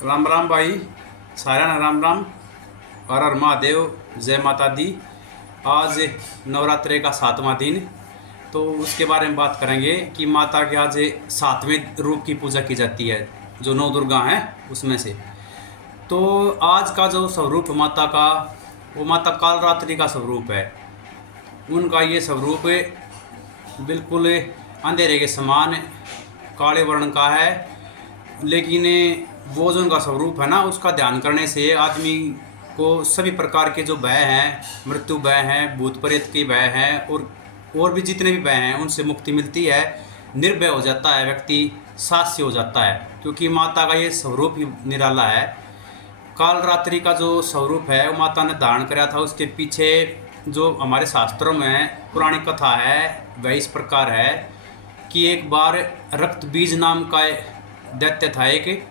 राम राम भाई, सारा ना राम राम। हर हर महादेव, जय माता दी। आज नवरात्रे का 7वां दिन, तो उसके बारे में बात करेंगे कि माता के आज 7वें रूप की पूजा की जाती है, जो नौ दुर्गा हैं उसमें से। तो आज का जो स्वरूप माता का, वो माता कालरात्रि का स्वरूप है। उनका ये स्वरूप बिल्कुल अंधेरे के समान काले वर्ण का है, लेकिन वो जो उनका स्वरूप है ना, उसका ध्यान करने से आदमी को सभी प्रकार के जो भय हैं, मृत्यु भय हैं, भूत प्रेत के भय हैं, और भी जितने भी भय हैं उनसे मुक्ति मिलती है। निर्भय हो जाता है व्यक्ति, साहसी हो जाता है, क्योंकि माता का ये स्वरूप ही निराला है। कालरात्रि का जो स्वरूप है वो माता ने धारण कराया था। उसके पीछे जो हमारे शास्त्रों में पुरानी कथा है वह इस प्रकार है कि एक बार रक्त बीज नाम का दैत्य था एक,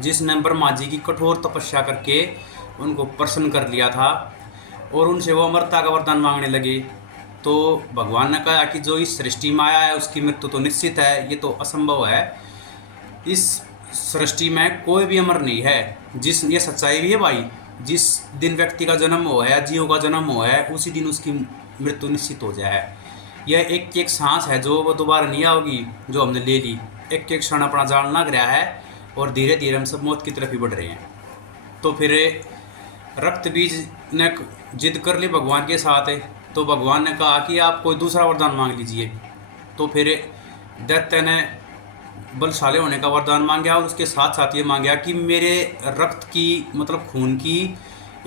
जिसने ब्रह्मा जी की कठोर तपस्या करके उनको प्रसन्न कर लिया था, और उनसे वो अमरता का वरदान मांगने लगे। तो भगवान ने कहा कि जो इस सृष्टि में आया है उसकी मृत्यु तो निश्चित है, ये तो असंभव है। इस सृष्टि में कोई भी अमर नहीं है। ये सच्चाई भी है भाई। जिस दिन व्यक्ति का जन्म हुआ है या जीव का जन्म हुआ है, उसी दिन उसकी मृत्यु निश्चित हो जाए। यह एक एक सांस है जो वो दोबारा नहीं आओगी, जो हमने ले ली। एक एक क्षण अपना जान लग रहा है, और धीरे धीरे हम सब मौत की तरफ ही बढ़ रहे हैं। तो फिर रक्त बीज ने जिद कर ली भगवान के साथ। तो भगवान ने कहा कि आप कोई दूसरा वरदान मांग लीजिए। तो फिर दैत्य ने बलशाली होने का वरदान मांगा, और उसके साथ साथ ये मांगा कि मेरे रक्त की, मतलब खून की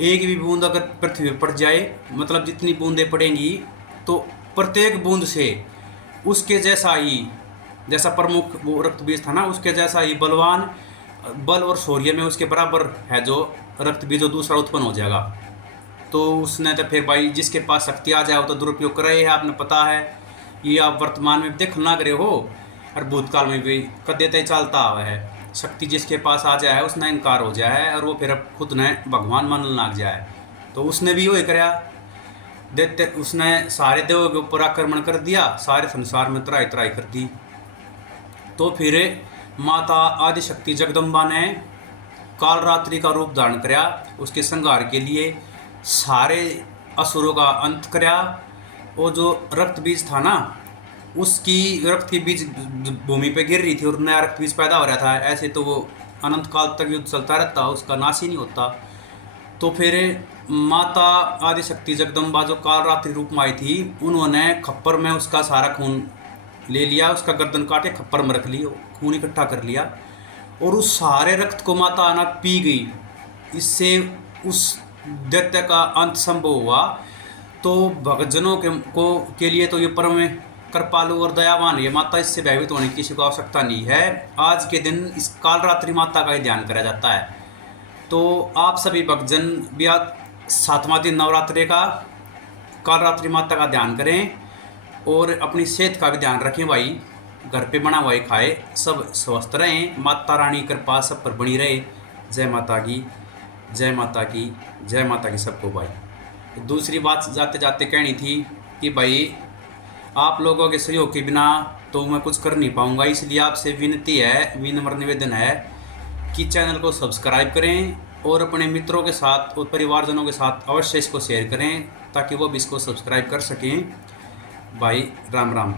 एक भी बूंद अगर पृथ्वी पर पड़ जाए, मतलब जितनी बूंदें पड़ेंगी, तो प्रत्येक बूंद से उसके जैसा ही, जैसा प्रमुख वो रक्त बीज था ना, उसके जैसा ही बलवान, बल और शौर्य में उसके बराबर है जो रक्त बीज जो दूसरा उत्पन्न हो जाएगा। तो उसने तो फिर भाई, जिसके पास शक्ति आ जाए वो तो दुरुपयोग कर रहे हैं, आपने पता है। ये आप वर्तमान में देख ना करे हो, और भूतकाल में भी कद्यते चलता हुआ है। शक्ति जिसके पास आ जाए उसने इनकार हो जाए, और वो फिर अब खुद ने भगवान मानने लग जाए। तो उसने भी वही कराया। देते उसने सारे देवों के ऊपर आक्रमण कर दिया, सारे संसार में त्राही त्राही कर दी। तो फिर माता आदिशक्ति जगदम्बा ने कालरात्रि का रूप धारण कराया, उसके संहार के लिए सारे असुरों का अंत कराया। और जो रक्त बीज था ना, उसकी रक्त की बीज भूमि पे गिर रही थी और नया रक्त बीज पैदा हो रहा था। ऐसे तो वो अनंत काल तक युद्ध चलता रहता, उसका नाश ही नहीं होता। तो फिर माता आदिशक्ति जगदम्बा जो कालरात्रि रूप में आई थी, उन्होंने खप्पर में उसका सारा खून ले लिया, उसका गर्दन काटे खप्पर में रख लिया, खून इकट्ठा कर लिया, और उस सारे रक्त को माता आना पी गई। इससे उस दैत्य का अंत संभव हुआ। तो भक्तजनों के लिए तो ये परम कृपालु और दयावान है माता। इससे भयभीत होने की किसी को आवश्यकता नहीं है। आज के दिन इस कालरात्रि माता का ही ध्यान करा जाता है। तो आप सभी भक्तजन भी आज 7वां दिन नवरात्रि का कालरात्रि माता का ध्यान करें, और अपनी सेहत का भी ध्यान रखें भाई। घर पे बना हुआ ही खाए, सब स्वस्थ रहें। माता रानी कृपा सब पर बनी रहे। जय माता की, जय माता की, जय माता की सबको भाई। दूसरी बात जाते जाते कहनी थी कि भाई, आप लोगों के सहयोग के बिना तो मैं कुछ कर नहीं पाऊँगा, इसलिए आपसे विनती है, विनम्र निवेदन है कि चैनल को सब्सक्राइब करें, और अपने मित्रों के साथ और परिवारजनों के साथ अवश्य इसको शेयर करें, ताकि वो भी इसको सब्सक्राइब कर सकें भाई। राम राम।